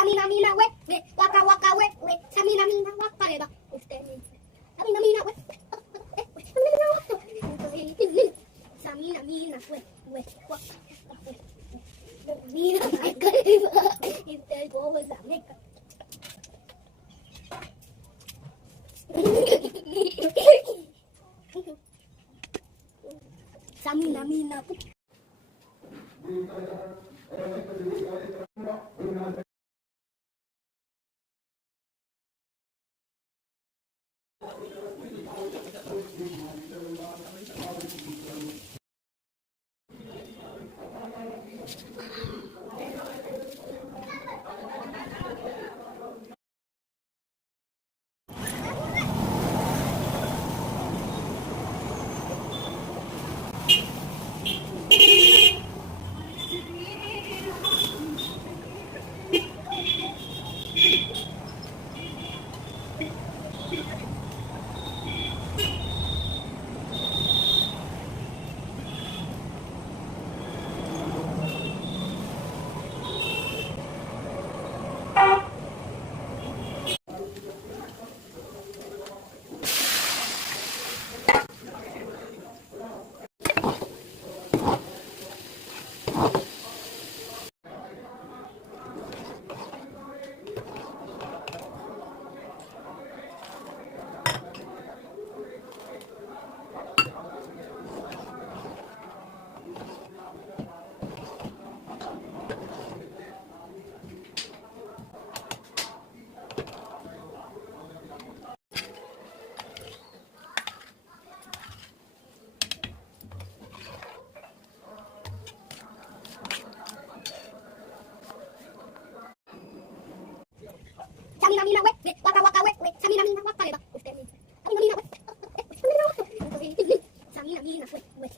Samina mina we waka waka we Samina mina waka le ba Samina mina we Samina mina we Mina Intel go with that make Samina mina Samina mina we waka waka we Samina mina waka le ba Samina mina we Samina mina we